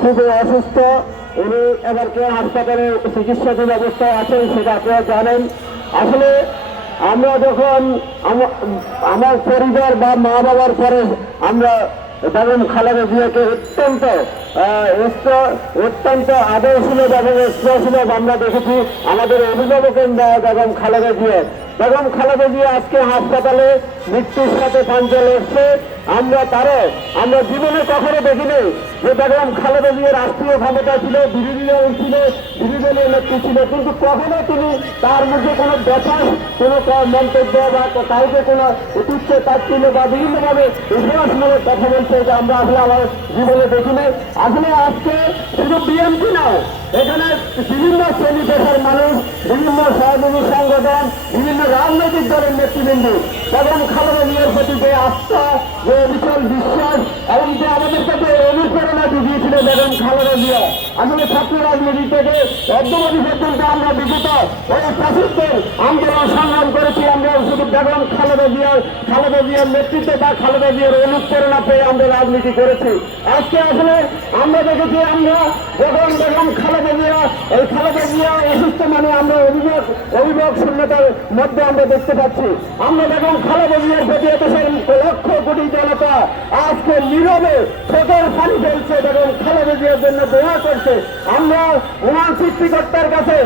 খুবই অসুস্থ। উনি এবার কেউ হাসপাতালে চিকিৎসাধীন অবস্থায় আছেন, সেটা আপনারা জানেন। আসলে আমরা যখন আমা- আমার পরিবার বা মা বাবার পরে আমরা বেগম খালেদা জিয়াকে অত্যন্ত অত্যন্ত আদর্শীয় এবং স্নেহসুলভ আমরা দেখেছি, আমাদের অভিভাবকের বেগম খালেদা জিয়া বেগম খালেদা জিয়া আজকে হাসপাতালে মৃত্যুর সাথে পাঞ্চল এসছে আমরা তারও, আমরা জীবনে কখনো দেখিনি যে বেগম খালেদা জিয়া রাষ্ট্রীয় ক্ষমতা ছিল, বিরোধী দল ছিল, বিরোধী দলের নেত্রী ছিল। কিন্তু কখনো তিনি তার মধ্যে কোনো ব্যথা কোনো মন্তব্য বা কাউকে কোনো তুচ্ছ তাচ্ছিল্য বা বিভিন্নভাবে ইতিহাসমূলক কথা বলছে যে আমরা আসলে আমার জীবনে দেখিনি। আসলে আজকে শুধু বিএনপি নয়, এখানে বিভিন্ন শ্রেণি পেশার মানুষ, বিভিন্ন সহযোগী সংগঠন, বিভিন্ন রাজনৈতিক দলের নেতৃবৃন্দ বেগম খালেদা জিয়ার প্রতি যে আস্থা, যে বিশাল বিশ্বাস এবং যে আমাদের কাছে অনুপ্রেরণা জুগিয়েছিল বেগম খালেদা জিয়া, আসলে ছাত্র রাজনীতি থেকে অদ্যবধি পর্যন্ত আমরা বিগত ওই শাসকদের আন্দোলন সংগ্রাম করেছি। আমরা শুধু বেগম খালেদা জিয়ার খালেদা জিয়ার নেতৃত্বে বা খালেদা জিয়ার অনুপ্রেরণা পেয়ে আমরা রাজনীতি করেছি। আজকে আসলে আমরা দেখেছি আমরা বেগম খালেদা জিয়া এই অসুস্থ মানে আমরা অভিযোগ অভিযোগ শূন্যতার মধ্যে আমরা দেখতে পাচ্ছি। আমরা জিয়ার প্রতি লক্ষ কোটি জনতা আজকে নীরবে ফেলছে। জিয়ার জন্য দোয়া করছে। আমরা সৃষ্টিকর্তার কাছে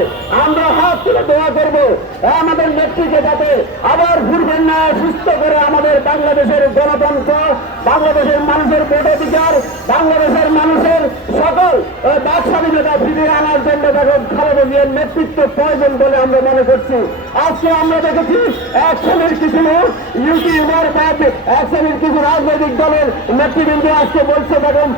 আমরা হাত তুলে দোয়া করব। আমাদের নেত্রীকে যাতে আবার ঘুরবেন না, সুস্থ করে আমাদের বাংলাদেশের গণতন্ত্র, বাংলাদেশের মানুষের ভোটাধিকার, বাংলাদেশের মানুষের বাক স্বাধীনতা ফিরিয়ে আনার জন্য বেগম প্রয়োজন বলে আমরা মনে করছি। আজকে আমরা দেখেছি এক শ্রেণির কিছু লোক ইউটিউবার বা এক শ্রেণির কিছু রাজনৈতিক দলের নেতৃবৃন্দ আজকে বলছে বেগম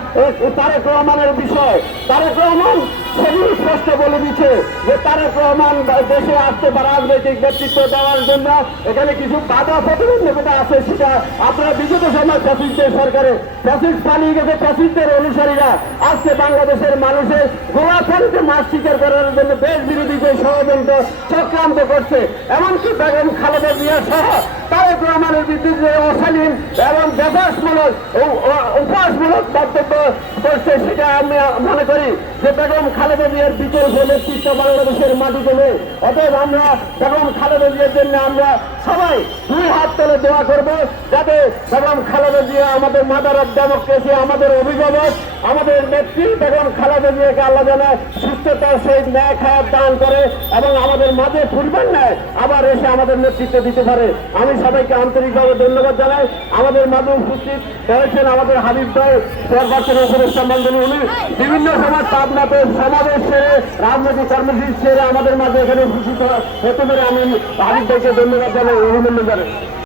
তারেক রহমানের বিষয়। তারেক রহমান সেগুলি স্পষ্ট বলে দিচ্ছে যে তারেক রহমান দেশে আসতে বা রাজনৈতিক নেতৃত্ব দেওয়ার জন্য এখানে কিছু বাধা প্রতিবন্ধকতা আছে, সেটা আপনারা বিগত সময় ফ্যাসিস্টের সরকারে, ফ্যাসিস্ট পালিয়ে গেছে ফ্যাসিস্টের অনুসারীরা। আজকে বাংলাদেশের মানুষের গোলাখালিতে মাছ শিকার করার জন্য দেশ বিরোধী যে ষড়যন্ত্র চক্রান্ত করছে, এমনকি বেগম খালেদা জিয়া সহ তারেক রহমানের বিরুদ্ধে অশালীন এবং বেদাসমূলক উপহাসমূলক বক্তব্য করছে সেটা আমি মনে করি যে বেগম খালেদা জিয়ার বিকল্প নেতৃত্ব বাংলাদেশের মাটিতে নেই অতএব আমরা বেগম খালেদা জিয়ার জন্য আমরা সবাই দুই হাত তুলে দোয়া করব যাতে বেগম খালেদা জিয়া আমাদের মাদার অফ ডেমোক্রেসি আমাদের অভিভাবক, আমাদের নেত্রী বেগম খালেদা জিয়াকে আল্লাহ যেন সুস্থতার সহিত ন্যায় খায়াত দান করে এবং আমাদের মাঝে ফুলবেন ন্যায় আবার এসে আমাদের নেতৃত্ব দিতে পারে। আমি সবাইকে আন্তরিকভাবে ধন্যবাদ জানাই। আমাদের মাঝে উপস্থিত হয়েছেন আমাদের হাবিব ভাই সরকারের উপদেষ্টা মন্ডলী উনি বিভিন্ন সময় পাবনাতে সমাবেশ সেরে রাজনৈতিক কর্মসূচি সেরে আমাদের মাঝে এখানে উপস্থিত হতে পেরে আমি হাবিব ভাইকে ধন্যবাদ জানাই, অভিনন্দন জানাই।